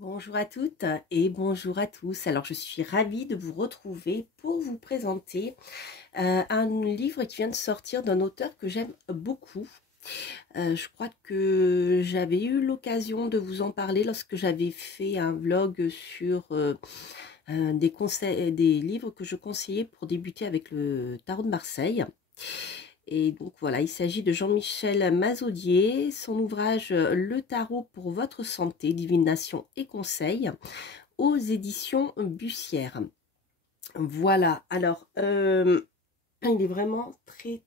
Bonjour à toutes et bonjour à tous. Alors, je suis ravie de vous retrouver pour vous présenter un livre qui vient de sortir d'un auteur que j'aime beaucoup. Je crois que j'avais eu l'occasion de vous en parler lorsque j'avais fait un vlog sur des livres que je conseillais pour débuter avec le tarot de Marseille. Et donc voilà, il s'agit de Jean-Michel Mazaudier, son ouvrage Le tarot pour votre santé, divination et conseils, aux éditions Bussière. Voilà, alors il est vraiment très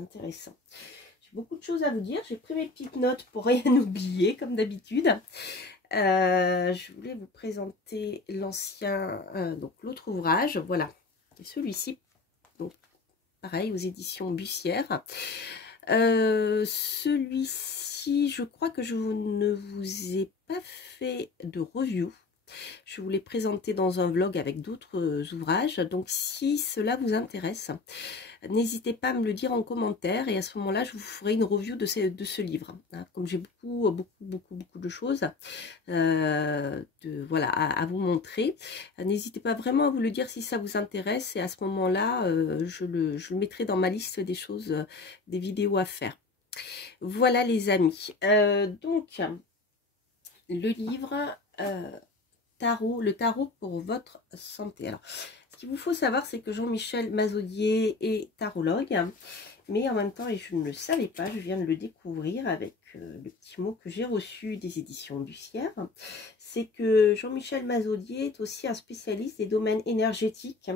intéressant. J'ai beaucoup de choses à vous dire, j'ai pris mes petites notes pour rien oublier comme d'habitude. Je voulais vous présenter l'ancien, donc l'autre ouvrage, voilà, et celui-ci, donc pareil aux éditions Bussière. Celui-ci, je crois que je ne vous ai pas fait de review. Je vous l'ai présenté dans un vlog avec d'autres ouvrages. Donc, si cela vous intéresse, n'hésitez pas à me le dire en commentaire. Et à ce moment-là, je vous ferai une review de ce livre. Comme j'ai beaucoup de choses voilà, à vous montrer. N'hésitez pas vraiment à vous le dire si ça vous intéresse. Et à ce moment-là, je le mettrai dans ma liste des choses, des vidéos à faire. Voilà les amis. Donc, le livre... le tarot pour votre santé. Alors, ce qu'il vous faut savoir, c'est que Jean-Michel Mazaudier est tarologue, mais en même temps, et je ne le savais pas, je viens de le découvrir avec le petit mot que j'ai reçu des éditions Bussière, c'est que Jean-Michel Mazaudier est aussi un spécialiste des domaines énergétiques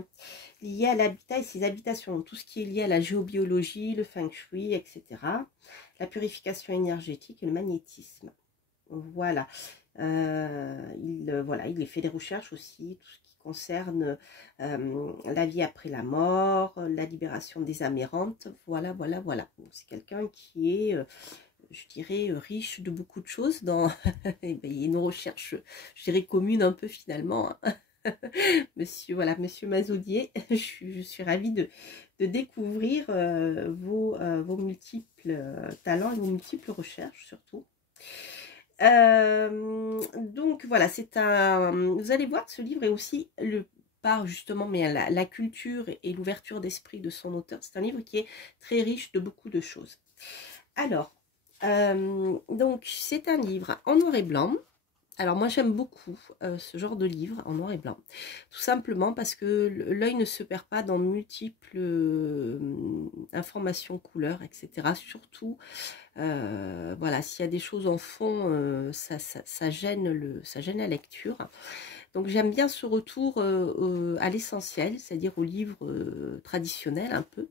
liés à l'habitat et ses habitations, tout ce qui est lié à la géobiologie, le feng shui, etc., la purification énergétique et le magnétisme. Voilà. Voilà, il fait des recherches aussi, tout ce qui concerne la vie après la mort, la libération des âmes errantes, voilà. C'est quelqu'un qui est, je dirais, riche de beaucoup de choses dans il y a une recherche, je dirais, commune un peu finalement. Monsieur Mazaudier, je suis ravie de découvrir vos multiples talents et vos multiples recherches surtout. Donc voilà, c'est un. Vous allez voir, ce livre est aussi par justement mais la culture et l'ouverture d'esprit de son auteur. C'est un livre qui est très riche de beaucoup de choses. Alors, donc c'est un livre en noir et blanc. Alors moi j'aime beaucoup ce genre de livre en noir et blanc, tout simplement parce que l'œil ne se perd pas dans multiples informations, couleurs, etc. Surtout, voilà, s'il y a des choses en fond, ça gêne la lecture. Donc j'aime bien ce retour à l'essentiel, c'est-à-dire au livre traditionnel un peu,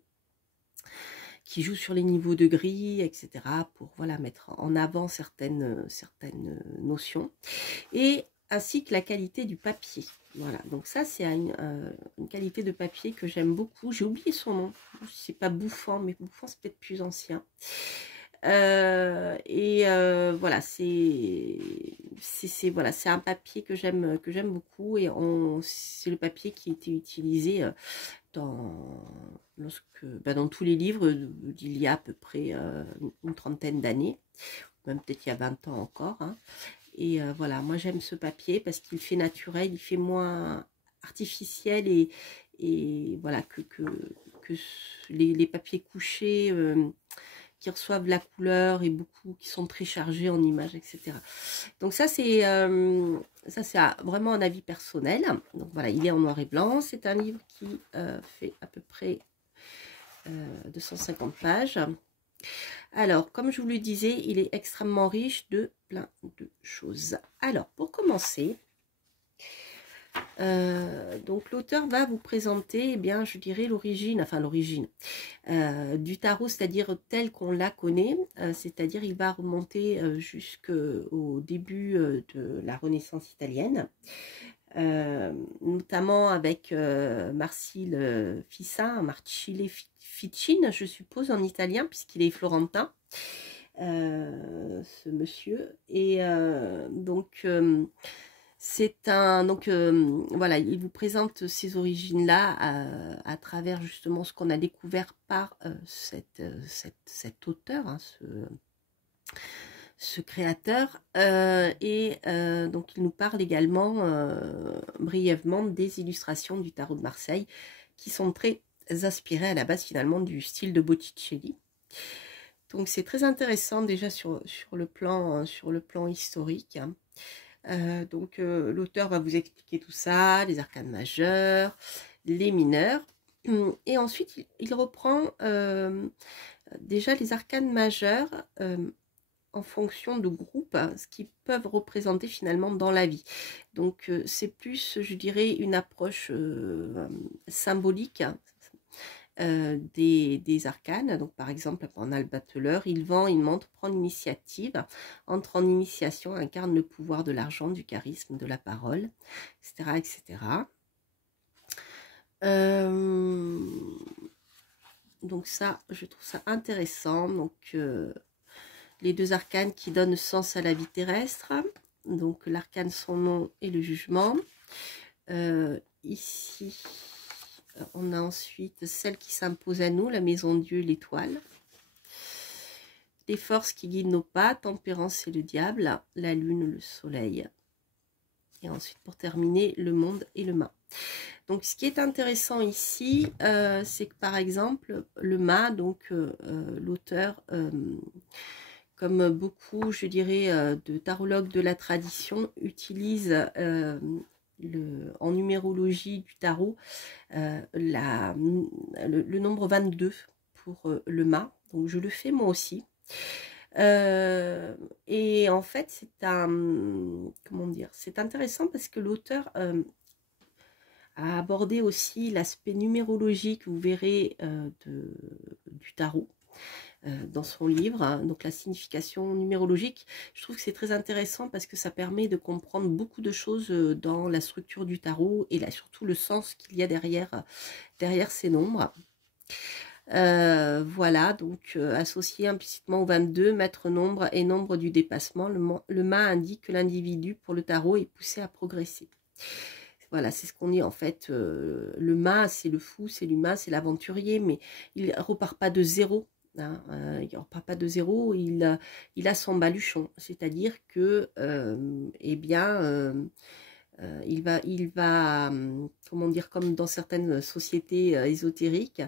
qui joue sur les niveaux de gris, etc. pour voilà, mettre en avant certaines notions. Et ainsi que la qualité du papier. Voilà, donc ça c'est une qualité de papier que j'aime beaucoup. J'ai oublié son nom, c'est pas Bouffant, mais Bouffant c'est peut-être plus ancien. Voilà, voilà, c'est un papier que j'aime beaucoup, et c'est le papier qui était utilisé dans tous les livres d'il y a à peu près une trentaine d'années, même peut-être il y a 20 ans encore, hein. Et voilà, moi j'aime ce papier parce qu'il fait naturel, il fait moins artificiel, et voilà, que les papiers couchés qui reçoivent la couleur, et beaucoup qui sont très chargés en images, etc. Donc ça c'est vraiment un avis personnel. Donc voilà, il est en noir et blanc, c'est un livre qui fait à peu près 250 pages. Alors, comme je vous le disais, il est extrêmement riche de plein de choses. Alors, pour commencer, donc l'auteur va vous présenter, eh bien, je dirais l'origine du tarot, c'est-à-dire tel qu'on la connaît, c'est-à-dire il va remonter jusqu'au début de la Renaissance italienne, notamment avec Marcile Ficine, je suppose en italien, puisqu'il est florentin, ce monsieur. Et voilà, il vous présente ces origines-là à travers justement ce qu'on a découvert par cet auteur, hein, ce créateur. Donc il nous parle également brièvement des illustrations du tarot de Marseille qui sont très inspirées à la base finalement du style de Botticelli. Donc c'est très intéressant déjà sur le plan historique. L'auteur va vous expliquer tout ça, les arcanes majeurs, les mineurs. Et ensuite, il reprend déjà les arcanes majeurs en fonction de groupes, ce qu'ils peuvent représenter finalement dans la vie. Donc c'est plus, je dirais, une approche symbolique des arcanes. Donc par exemple, on a le battleur, il vend, il monte, prend l'initiative, entre en initiation, incarne le pouvoir de l'argent, du charisme, de la parole, etc. etc. Donc ça, je trouve ça intéressant. Donc les deux arcanes qui donnent sens à la vie terrestre. Donc l'arcane son nom et le jugement. Ici, on a ensuite celle qui s'impose à nous, la maison Dieu, l'étoile. Les forces qui guident nos pas, tempérance et le diable, la lune, le soleil. Et ensuite, pour terminer, le monde et le mât. Donc, ce qui est intéressant ici, c'est que par exemple, le mât, donc l'auteur, comme beaucoup, je dirais, de tarologues de la tradition, utilise en numérologie du tarot le nombre 22 pour le mât. Donc, je le fais moi aussi. Et en fait, c'est intéressant parce que l'auteur a abordé aussi l'aspect numérologique, vous verrez, du tarot dans son livre, hein, donc la signification numérologique. Je trouve que c'est très intéressant parce que ça permet de comprendre beaucoup de choses dans la structure du tarot et là, surtout le sens qu'il y a derrière ces nombres. Voilà, donc associé implicitement au 22, maître nombre et nombre du dépassement, le mât indique que l'individu pour le tarot est poussé à progresser. Voilà, c'est ce qu'on dit en fait. Le mât, c'est le fou, c'est l'humain, c'est l'aventurier, mais il repart pas de zéro. Hein, il ne repart pas de zéro, il a son baluchon, c'est-à-dire que, eh bien, il va, comment dire, comme dans certaines sociétés ésotériques,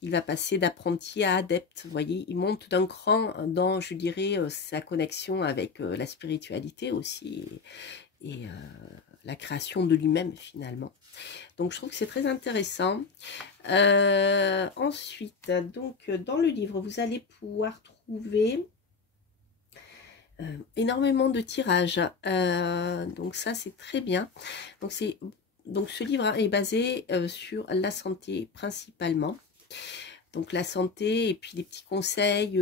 il va passer d'apprenti à adepte. Vous voyez, il monte d'un cran dans, je dirais, sa connexion avec la spiritualité aussi et la création de lui-même finalement. Donc je trouve que c'est très intéressant. Ensuite, donc dans le livre, vous allez pouvoir trouver énormément de tirages. Donc ça, c'est très bien. Donc ce livre est basé sur la santé principalement. Donc la santé et puis des petits conseils,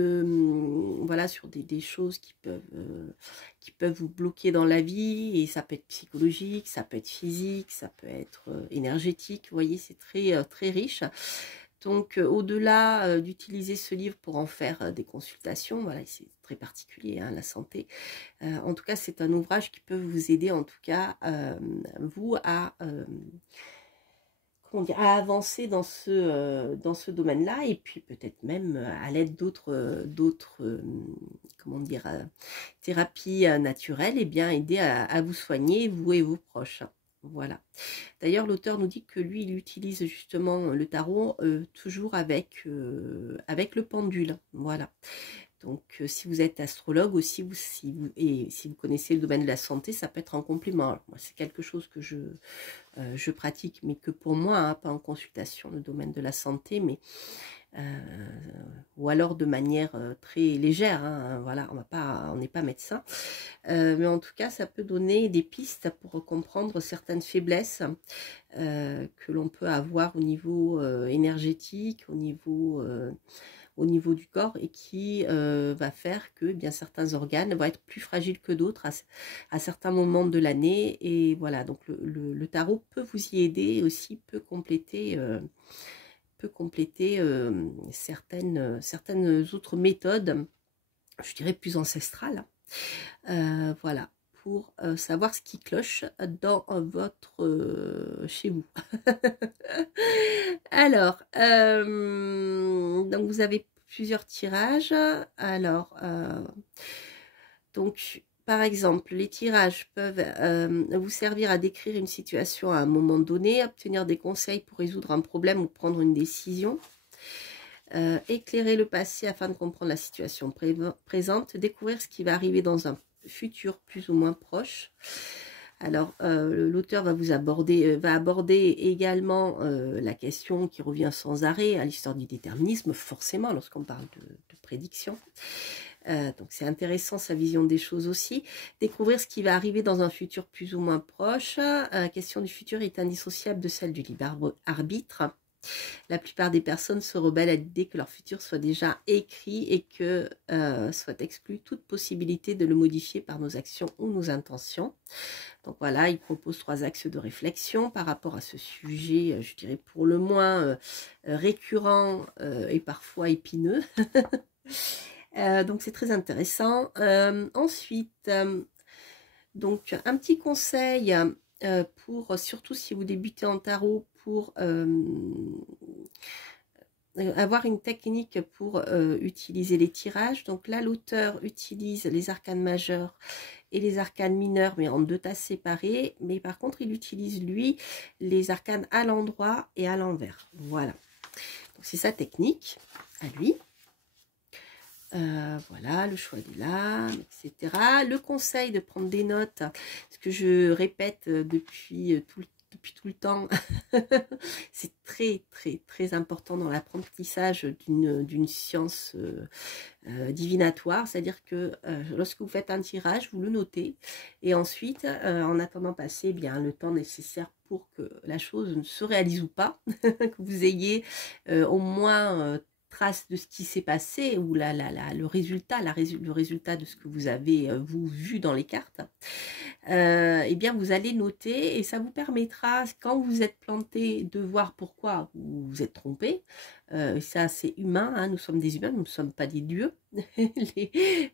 voilà, sur des choses qui peuvent vous bloquer dans la vie. Et ça peut être psychologique, ça peut être physique, ça peut être énergétique. Vous voyez, c'est très, très riche. Donc au-delà d'utiliser ce livre pour en faire des consultations, voilà, c'est très particulier, hein, la santé. En tout cas, c'est un ouvrage qui peut vous aider, en tout cas, vous, à avancer dans ce domaine-là, et puis peut-être même à l'aide d'autres comment dire, thérapies naturelles, et bien aider à vous soigner, vous et vos proches. Voilà. D'ailleurs, l'auteur nous dit que lui, il utilise justement le tarot toujours avec le pendule. Voilà. Donc, si vous êtes astrologue aussi, si vous connaissez le domaine de la santé, ça peut être un complément. Alors, moi, c'est quelque chose que je pratique, mais que pour moi, hein, pas en consultation, le domaine de la santé, mais ou alors de manière très légère. Hein, voilà, on n'est pas médecin, mais en tout cas, ça peut donner des pistes pour comprendre certaines faiblesses que l'on peut avoir au niveau énergétique, au niveau du corps, et qui va faire que bien certains organes vont être plus fragiles que d'autres à certains moments de l'année. Et voilà, donc le tarot peut vous y aider aussi, peut compléter certaines autres méthodes, je dirais plus ancestrales, voilà, pour savoir ce qui cloche dans chez vous. Alors, donc vous avez plusieurs tirages. Alors, Donc, par exemple, les tirages peuvent vous servir à décrire une situation à un moment donné, obtenir des conseils pour résoudre un problème ou prendre une décision, éclairer le passé afin de comprendre la situation présente, découvrir ce qui va arriver dans un futur plus ou moins proche. Alors, l'auteur va aborder également la question qui revient sans arrêt à l'histoire du déterminisme, forcément, lorsqu'on parle de prédiction. Donc, c'est intéressant sa vision des choses aussi. Découvrir ce qui va arriver dans un futur plus ou moins proche. La question du futur est indissociable de celle du libre arbitre. La plupart des personnes se rebellent à l'idée que leur futur soit déjà écrit et que soit exclue toute possibilité de le modifier par nos actions ou nos intentions. Donc voilà, il propose 3 axes de réflexion par rapport à ce sujet, je dirais pour le moins récurrent et parfois épineux. Donc c'est très intéressant. Ensuite, donc un petit conseil pour, surtout si vous débutez en tarot, pour avoir une technique pour utiliser les tirages. Donc là, l'auteur utilise les arcanes majeurs et les arcanes mineurs, mais en 2 tasses séparées. Mais par contre, il utilise, lui, les arcanes à l'endroit et à l'envers. Voilà. Donc c'est sa technique à lui. Voilà, le choix des lames, etc. Le conseil de prendre des notes, ce que je répète depuis tout le temps, c'est très, très, très important dans l'apprentissage d'une science divinatoire. C'est-à-dire que lorsque vous faites un tirage, vous le notez. Et ensuite, en attendant passer eh bien, le temps nécessaire pour que la chose ne se réalise ou pas, que vous ayez au moins trace de ce qui s'est passé ou le résultat de ce que vous avez vous vu dans les cartes, eh bien vous allez noter et ça vous permettra quand vous êtes planté de voir pourquoi vous vous êtes trompé. Ça c'est humain, hein, nous sommes des humains, nous ne sommes pas des dieux.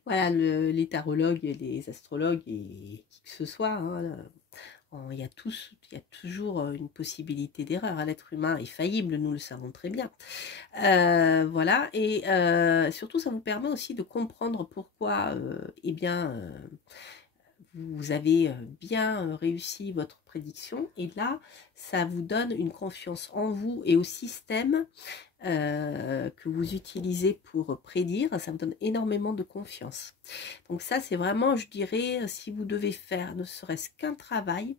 Voilà, les tarologues, les astrologues et qui que ce soit, hein, il y a toujours une possibilité d'erreur. L'être humain est faillible, nous le savons très bien. Voilà, et surtout ça vous permet aussi de comprendre pourquoi eh bien, vous avez bien réussi votre prédiction. Et là, ça vous donne une confiance en vous et au système que vous utilisez pour prédire. Ça vous donne énormément de confiance. Donc ça, c'est vraiment, je dirais, si vous devez faire ne serait-ce qu'un travail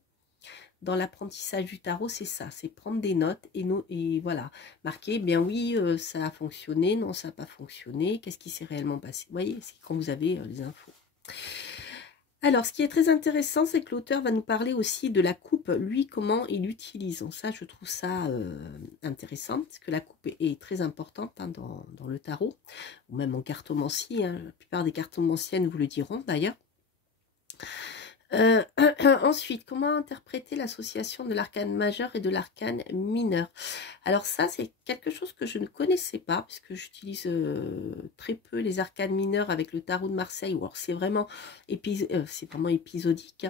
dans l'apprentissage du tarot, c'est ça, c'est prendre des notes et voilà, marquer, eh bien oui, ça a fonctionné, non, ça n'a pas fonctionné, qu'est-ce qui s'est réellement passé. Vous voyez, c'est quand vous avez les infos. Alors, ce qui est très intéressant, c'est que l'auteur va nous parler aussi de la coupe, lui, comment il l'utilise. Donc ça, je trouve ça intéressant, parce que la coupe est très importante hein, dans le tarot, ou même en cartomancie. Hein. La plupart des cartomanciennes vous le diront, d'ailleurs. Ensuite, comment interpréter l'association de l'arcane majeur et de l'arcane mineur? Alors ça, c'est quelque chose que je ne connaissais pas, puisque j'utilise très peu les arcanes mineurs avec le tarot de Marseille, ou alors c'est vraiment épisodique.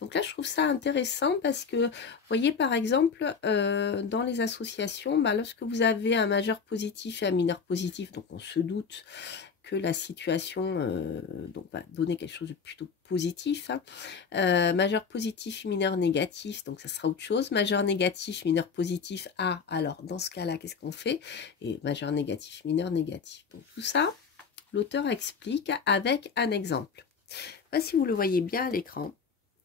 Donc là, je trouve ça intéressant parce que, vous voyez, par exemple, dans les associations, bah, lorsque vous avez un majeur positif et un mineur positif, donc on se doute que la situation donc va donner quelque chose de plutôt positif. Hein. Majeur positif, mineur négatif, donc ça sera autre chose. Majeur négatif, mineur positif, ah, alors dans ce cas-là, qu'est-ce qu'on fait? Et majeur négatif, mineur négatif. Donc tout ça, l'auteur explique avec un exemple. Voici si vous le voyez bien à l'écran.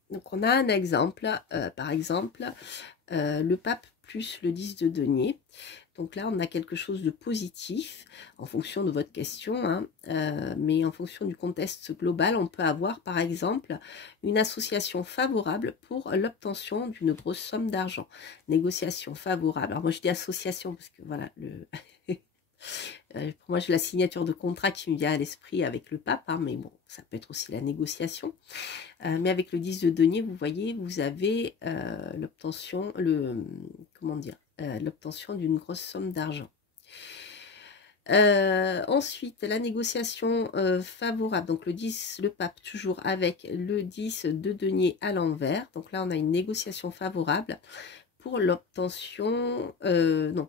Donc on a un exemple, par exemple, le pape plus le 10 de denier. Donc là, on a quelque chose de positif en fonction de votre question, hein, mais en fonction du contexte global, on peut avoir par exemple une association favorable pour l'obtention d'une grosse somme d'argent. Négociation favorable. Alors moi, je dis association parce que voilà, pour moi, j'ai la signature de contrat qui me vient à l'esprit avec le pape, hein, mais bon, ça peut être aussi la négociation. Mais avec le 10 de denier, vous voyez, vous avez l'obtention, l'obtention d'une grosse somme d'argent. Ensuite, la négociation favorable, donc le 10, le pape toujours avec le 10 de denier à l'envers. Donc là, on a une négociation favorable pour l'obtention, non,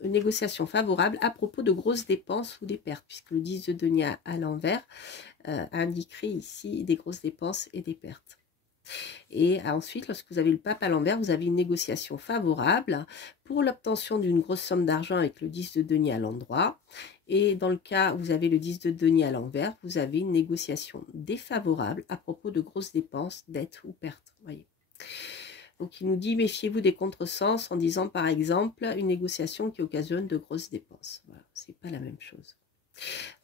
une négociation favorable à propos de grosses dépenses ou des pertes, puisque le 10 de denier à l'envers indiquerait ici des grosses dépenses et des pertes. Et ensuite, lorsque vous avez le pape à l'envers, vous avez une négociation favorable pour l'obtention d'une grosse somme d'argent avec le 10 de denier à l'endroit. Et dans le cas où vous avez le 10 de denier à l'envers, vous avez une négociation défavorable à propos de grosses dépenses, dettes ou pertes. Voyez. Donc, il nous dit, méfiez-vous des contresens en disant, par exemple, une négociation qui occasionne de grosses dépenses. Voilà, c'est pas la même chose.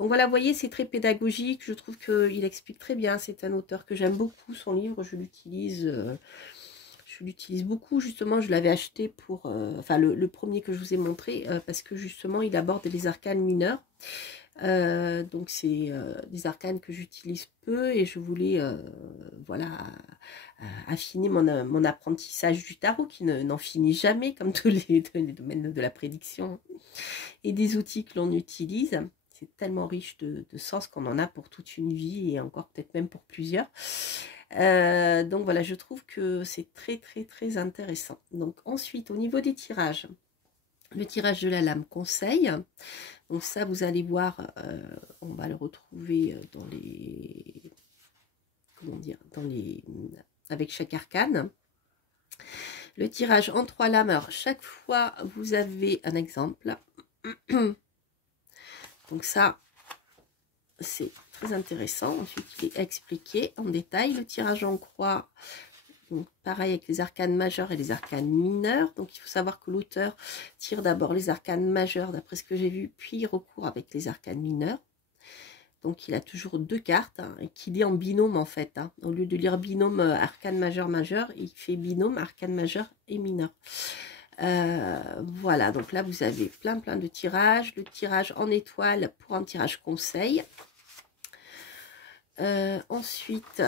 Donc voilà, vous voyez, c'est très pédagogique. Je trouve qu'il explique très bien. C'est un auteur que j'aime beaucoup. Son livre, je l'utilise beaucoup. Justement, je l'avais acheté pour... enfin, le premier que je vous ai montré, parce que justement, il aborde les arcanes mineurs. Donc c'est des arcanes que j'utilise peu et je voulais voilà affiner mon apprentissage du tarot qui n'en finit jamais comme tous les domaines de la prédiction et des outils que l'on utilise. C'est tellement riche de sens qu'on en a pour toute une vie et encore peut-être même pour plusieurs. Donc voilà, je trouve que c'est très très très intéressant. Donc ensuite, au niveau des tirages, le tirage de la lame conseil. Donc ça, vous allez voir, on va le retrouver dans les... Comment dire, avec chaque arcane. Le tirage en 3 lames. Alors, chaque fois, vous avez un exemple. Donc ça, c'est très intéressant. Ensuite, il est expliqué en détail. Le tirage en croix, donc pareil avec les arcanes majeures et les arcanes mineures. Donc il faut savoir que l'auteur tire d'abord les arcanes majeures, d'après ce que j'ai vu, puis il recourt avec les arcanes mineures. Donc il a toujours 2 cartes, hein, et qui lit en binôme en fait. Hein. Au lieu de lire binôme arcane majeur majeur, il fait binôme arcane majeur et mineur. Voilà, donc là vous avez plein de tirages. Le tirage en étoile pour un tirage conseil. Ensuite,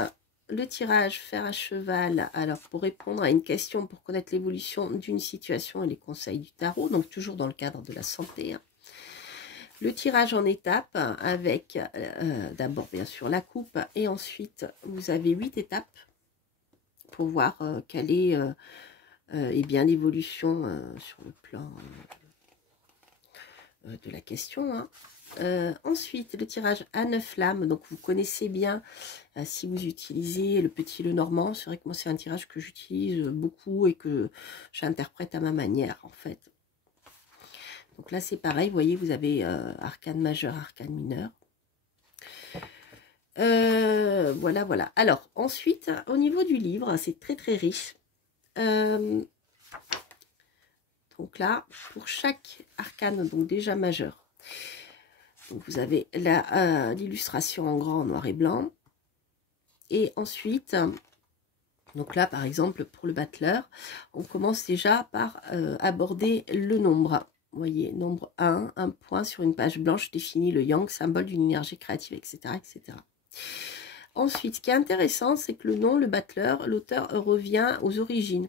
le tirage fer à cheval, alors pour répondre à une question, pour connaître l'évolution d'une situation et les conseils du tarot, donc toujours dans le cadre de la santé. Hein. Le tirage en étapes avec d'abord bien sûr la coupe et ensuite vous avez 8 étapes pour voir quelle est eh bien l'évolution sur le plan de la question. Hein. Ensuite, le tirage à 9 lames, donc vous connaissez bien si vous utilisez le petit Lenormand. C'est vrai que moi c'est un tirage que j'utilise beaucoup et que j'interprète à ma manière en fait. Donc là c'est pareil, vous voyez, vous avez arcane majeur, arcane mineur. Voilà. Alors ensuite, au niveau du livre, c'est très riche. Donc là, pour chaque arcane, donc déjà majeur, donc vous avez l'illustration en grand, noir et blanc. Et ensuite, donc là par exemple pour le battleur, on commence déjà par aborder le nombre. Vous voyez, nombre 1, un point sur une page blanche définit le yang, symbole d'une énergie créative, etc., etc. Ensuite, ce qui est intéressant, c'est que le nom, le battleur, l'auteur revient aux origines.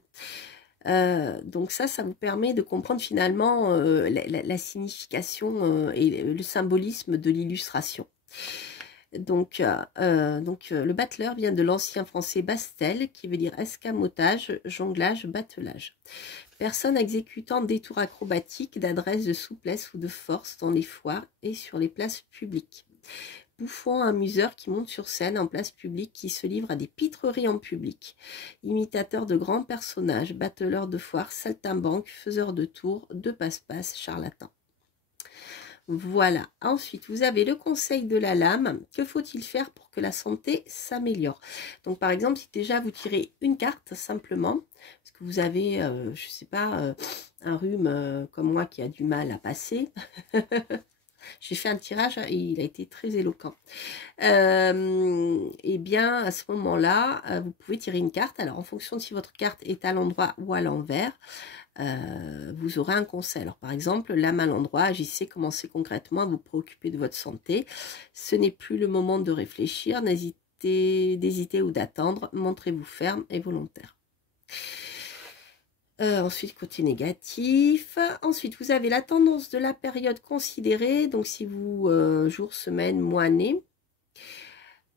Donc ça vous permet de comprendre finalement la signification et le symbolisme de l'illustration. Donc, le battleur vient de l'ancien français bastel, qui veut dire escamotage, jonglage, battelage. Personne exécutant des tours acrobatiques d'adresse, de souplesse ou de force dans les foires et sur les places publiques. Bouffon, amuseur qui monte sur scène en place publique, qui se livre à des pitreries en public. Imitateur de grands personnages, battleur de foire, saltimbanque, faiseur de tours, de passe-passe, charlatan. Voilà. Ensuite, vous avez le conseil de la lame. Que faut-il faire pour que la santé s'améliore? Donc, par exemple, si déjà vous tirez une carte simplement, parce que vous avez, je ne sais pas, un rhume comme moi qui a du mal à passer. J'ai fait un tirage et il a été très éloquent. Et bien, à ce moment-là, vous pouvez tirer une carte. Alors, en fonction de si votre carte est à l'endroit ou à l'envers, vous aurez un conseil. Alors, par exemple, lame à l'endroit, agissez, commencez concrètement à vous préoccuper de votre santé. Ce n'est plus le moment de réfléchir, d'hésiter ou d'attendre. Montrez-vous ferme et volontaire. Ensuite, côté négatif. Ensuite, vous avez la tendance de la période considérée. Donc, si vous, jour, semaine, mois, année.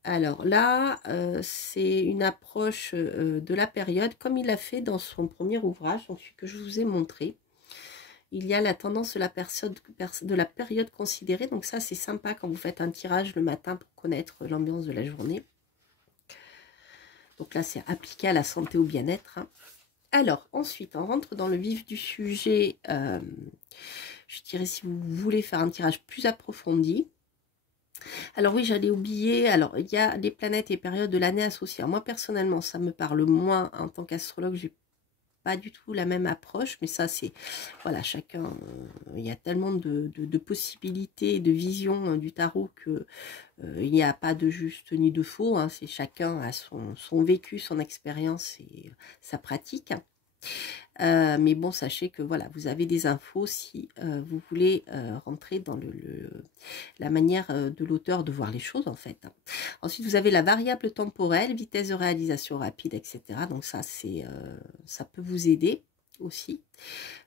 Alors là, c'est une approche de la période, comme il l'a fait dans son premier ouvrage, donc celui que je vous ai montré. il y a la tendance de la période considérée. Donc ça, c'est sympa quand vous faites un tirage le matin pour connaître l'ambiance de la journée. Donc là, c'est appliqué à la santé, au bien-être. Hein. Alors, ensuite, on rentre dans le vif du sujet. Je dirais si vous voulez faire un tirage plus approfondi. Alors oui, j'allais oublier, alors il y a les planètes et périodes de l'année associées. Alors, moi, personnellement, ça me parle moins en tant qu'astrologue, j'ai pas du tout la même approche, mais ça c'est, voilà, chacun, il y a tellement de possibilités, de visions du tarot que il n'y a pas de juste ni de faux, hein, c'est chacun a son vécu, son expérience et sa pratique. Mais bon, sachez que voilà, vous avez des infos si vous voulez rentrer dans la manière de l'auteur de voir les choses en fait. Ensuite, vous avez la variable temporelle, vitesse de réalisation rapide, etc. Donc ça, ça peut vous aider aussi.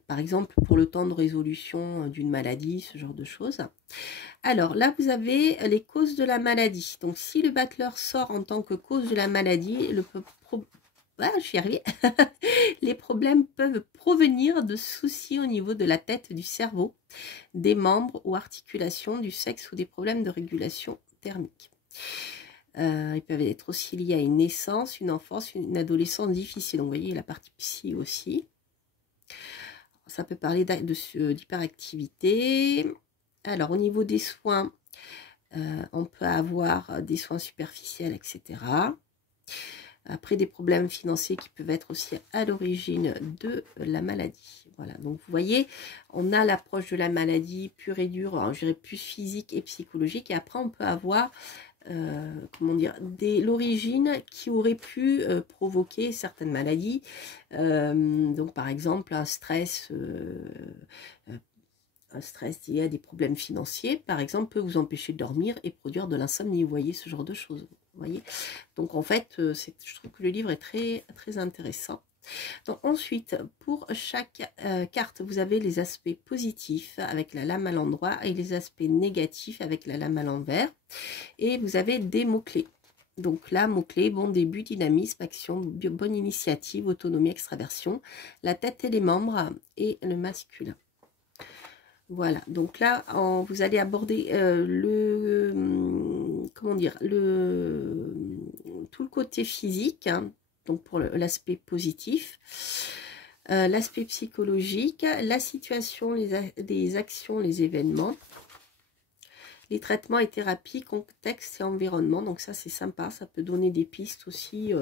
Par exemple, pour le temps de résolution d'une maladie, ce genre de choses. Alors là, vous avez les causes de la maladie. Donc si le battleur sort en tant que cause de la maladie, je suis arrivée. Les problèmes peuvent provenir de soucis au niveau de la tête, du cerveau, des membres ou articulations, du sexe ou des problèmes de régulation thermique. Ils peuvent être aussi liés à une naissance, une enfance, une adolescence difficile. Donc vous voyez la partie psy aussi. Ça peut parler d'hyperactivité. Alors au niveau des soins, on peut avoir des soins superficiels, etc. Après, des problèmes financiers qui peuvent être aussi à l'origine de la maladie. Voilà, donc vous voyez, on a l'approche de la maladie pure et dure, alors, je dirais plus physique et psychologique. Et après, on peut avoir, comment dire, l'origine qui aurait pu provoquer certaines maladies. Donc, par exemple, un stress lié à des problèmes financiers, par exemple, peut vous empêcher de dormir et produire de l'insomnie. Vous voyez ce genre de choses. Vous voyez, donc en fait, je trouve que le livre est très, très intéressant. Donc ensuite, pour chaque carte, vous avez les aspects positifs avec la lame à l'endroit et les aspects négatifs avec la lame à l'envers. Et vous avez des mots-clés. Donc là, mots-clés, bon début, dynamisme, action, bonne initiative, autonomie, extraversion, la tête et les membres et le masculin. Voilà, donc là, vous allez aborder comment dire, tout le côté physique, hein, donc pour l'aspect positif, l'aspect psychologique, la situation, les actions, les événements, les traitements et thérapies, contexte et environnement. Donc ça, c'est sympa, ça peut donner des pistes aussi.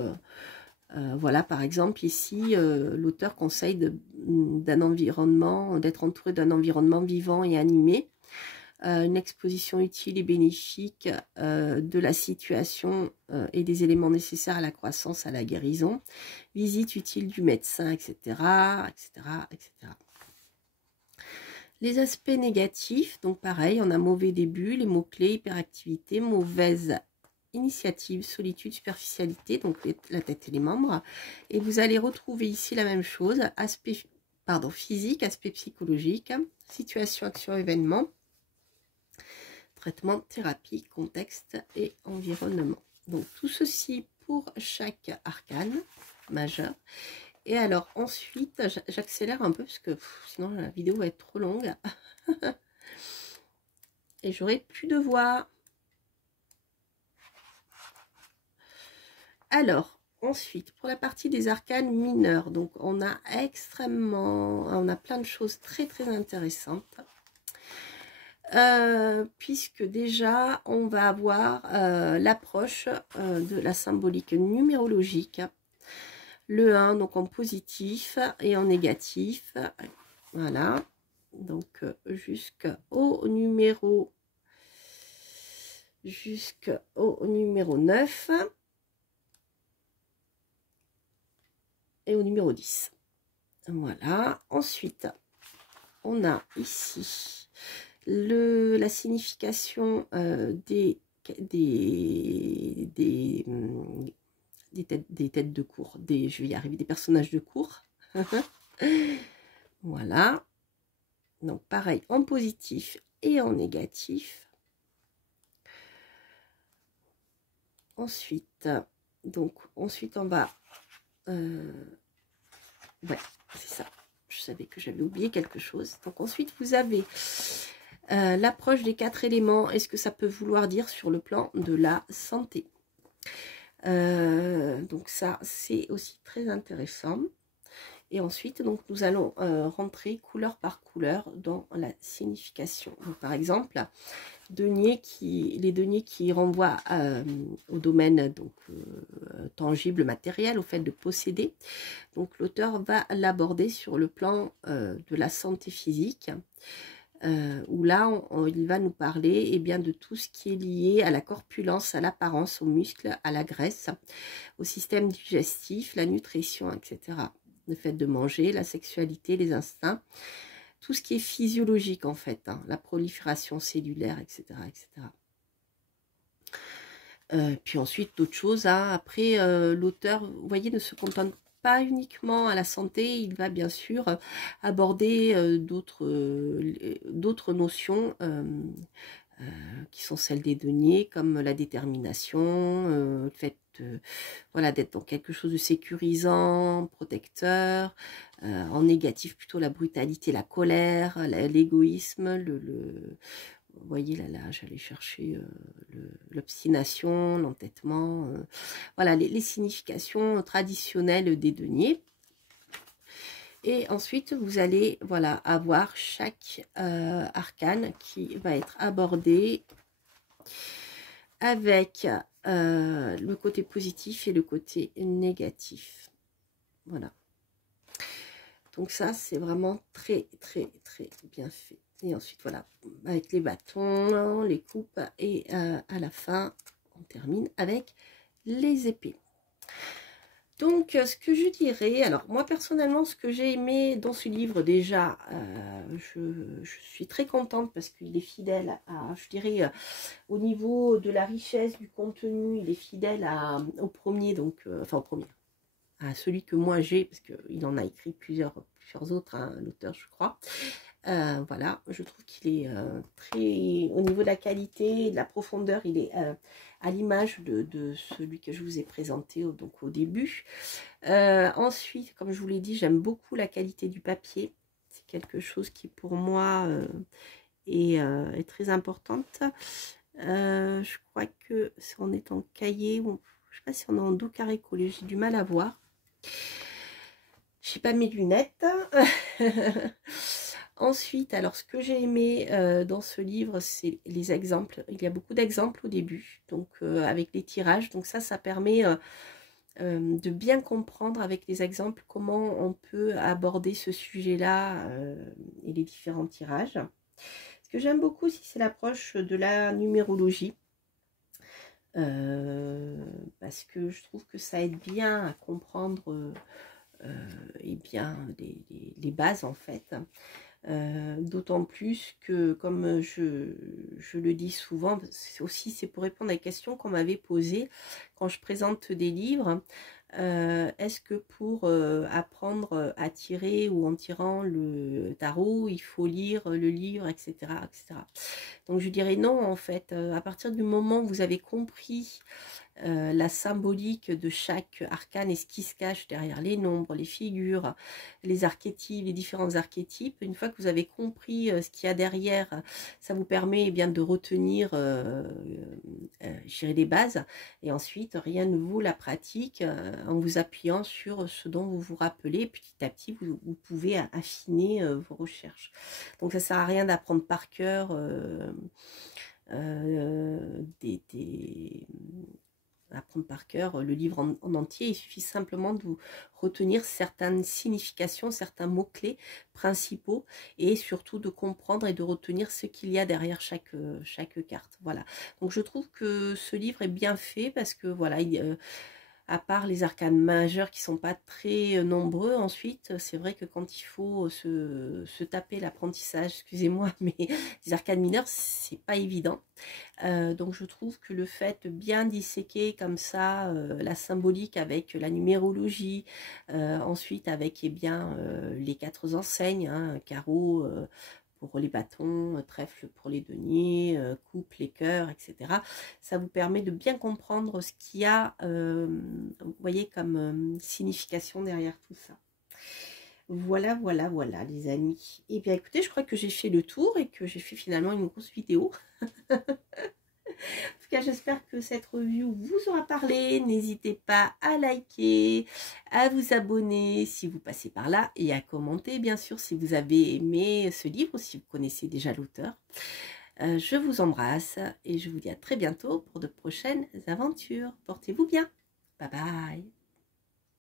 Voilà, par exemple, ici, l'auteur conseille d'être entouré d'un environnement vivant et animé, une exposition utile et bénéfique de la situation et des éléments nécessaires à la croissance, à la guérison, visite utile du médecin, etc., etc., etc. Les aspects négatifs, donc pareil, on a mauvais début, les mots-clés, hyperactivité, mauvaise initiative, solitude, superficialité, donc la tête et les membres. Et vous allez retrouver ici la même chose, aspect physique, aspect psychologique, situation, action, événement, traitement, thérapie, contexte et environnement. Donc tout ceci pour chaque arcane majeur. Et alors ensuite, j'accélère un peu parce que sinon la vidéo va être trop longue. Et j'aurai plus de voix. Alors, ensuite, pour la partie des arcanes mineurs, donc on a plein de choses très très intéressantes. Puisque déjà, on va avoir l'approche de la symbolique numérologique. Le 1, donc en positif et en négatif. Voilà. Donc, jusqu'au numéro 9. Et au numéro 10. Voilà. Ensuite, on a ici la signification des têtes de cour, je vais y arriver, des personnages de cour. Voilà. Donc pareil, en positif et en négatif. Ensuite, on va... ouais, c'est ça. je savais que j'avais oublié quelque chose. Donc ensuite, vous avez l'approche des 4 éléments. Est-ce que ça peut vouloir dire sur le plan de la santé? Donc ça, c'est aussi très intéressant. Et ensuite, donc, nous allons rentrer couleur par couleur dans la signification. Donc, par exemple, les deniers qui renvoient au domaine donc, tangible, matériel, au fait de posséder. Donc, l'auteur va l'aborder sur le plan de la santé physique, où là, il va nous parler bien, de tout ce qui est lié à la corpulence, à l'apparence, aux muscles, à la graisse, au système digestif, la nutrition, etc. Le fait de manger, la sexualité, les instincts, tout ce qui est physiologique en fait, hein, la prolifération cellulaire, etc. etc. Puis ensuite d'autres choses, hein. Après l'auteur, vous voyez, ne se contente pas uniquement à la santé, il va bien sûr aborder d'autres notions qui sont celles des deniers, comme la détermination, le fait voilà, d'être dans quelque chose de sécurisant, protecteur, en négatif plutôt la brutalité, la colère, l'égoïsme, vous voyez là j'allais chercher l'obstination, l'entêtement, voilà les significations traditionnelles des deniers. Et ensuite, vous allez voilà, avoir chaque arcane qui va être abordé avec le côté positif et le côté négatif. Voilà. Donc ça, c'est vraiment très, très, très bien fait. Et ensuite, voilà, avec les bâtons, les coupes, et à la fin, on termine avec les épées. Donc, ce que je dirais, alors moi personnellement, ce que j'ai aimé dans ce livre, déjà, je suis très contente parce qu'il est fidèle à, je dirais, au niveau de la richesse du contenu, il est fidèle au premier, donc, enfin au premier, à celui que moi j'ai, parce qu'il en a écrit plusieurs autres, hein, l'auteur, je crois. Voilà, je trouve qu'il est très, au niveau de la qualité, de la profondeur, il est à l'image de celui que je vous ai présenté donc au début. Ensuite, comme je vous l'ai dit, j'aime beaucoup la qualité du papier. C'est quelque chose qui pour moi est très importante. Je crois que si on est en cahier, ou je ne sais pas si on est en dos carré collé, j'ai du mal à voir. Je n'ai pas mes lunettes. Ensuite, alors ce que j'ai aimé dans ce livre, c'est les exemples. Il y a beaucoup d'exemples au début, donc avec les tirages. Donc ça permet de bien comprendre avec les exemples comment on peut aborder ce sujet-là et les différents tirages. Ce que j'aime beaucoup aussi, c'est l'approche de la numérologie. Parce que je trouve que ça aide bien à comprendre bien les bases en fait. D'autant plus que, comme je le dis souvent, c'est pour répondre à la question qu'on m'avait posée quand je présente des livres. Est-ce que pour apprendre à tirer ou en tirant le tarot, il faut lire le livre, etc., etc. Donc je dirais non, en fait. À partir du moment où vous avez compris la symbolique de chaque arcane et ce qui se cache derrière les nombres, les figures, les archétypes, les différents archétypes. Une fois que vous avez compris ce qu'il y a derrière, ça vous permet bien de retenir les bases. Et ensuite, rien ne vaut la pratique en vous appuyant sur ce dont vous vous rappelez. Petit à petit, vous pouvez affiner vos recherches. Donc, ça ne sert à rien d'apprendre par cœur apprendre par cœur le livre en entier. Il suffit simplement de vous retenir certaines significations, certains mots-clés principaux et surtout de comprendre et de retenir ce qu'il y a derrière chaque carte. Voilà. Donc je trouve que ce livre est bien fait parce que voilà, à part les arcanes majeures qui sont pas très nombreux, ensuite c'est vrai que quand il faut se taper l'apprentissage, excusez-moi, mais les arcanes mineures, c'est pas évident. Donc je trouve que le fait de bien disséquer comme ça la symbolique avec la numérologie, ensuite avec les 4 enseignes, hein, carreau pour les bâtons, trèfle pour les deniers, coupe, les cœurs, etc. Ça vous permet de bien comprendre ce qu'il y a, vous voyez, comme signification derrière tout ça. Voilà, voilà, voilà, les amis. Eh bien, écoutez, je crois que j'ai fait le tour et que j'ai fait finalement une grosse vidéo. En tout cas, j'espère que cette review vous aura parlé. N'hésitez pas à liker, à vous abonner si vous passez par là et à commenter, bien sûr, si vous avez aimé ce livre ou si vous connaissez déjà l'auteur. Je vous embrasse et je vous dis à très bientôt pour de prochaines aventures. Portez-vous bien. Bye bye.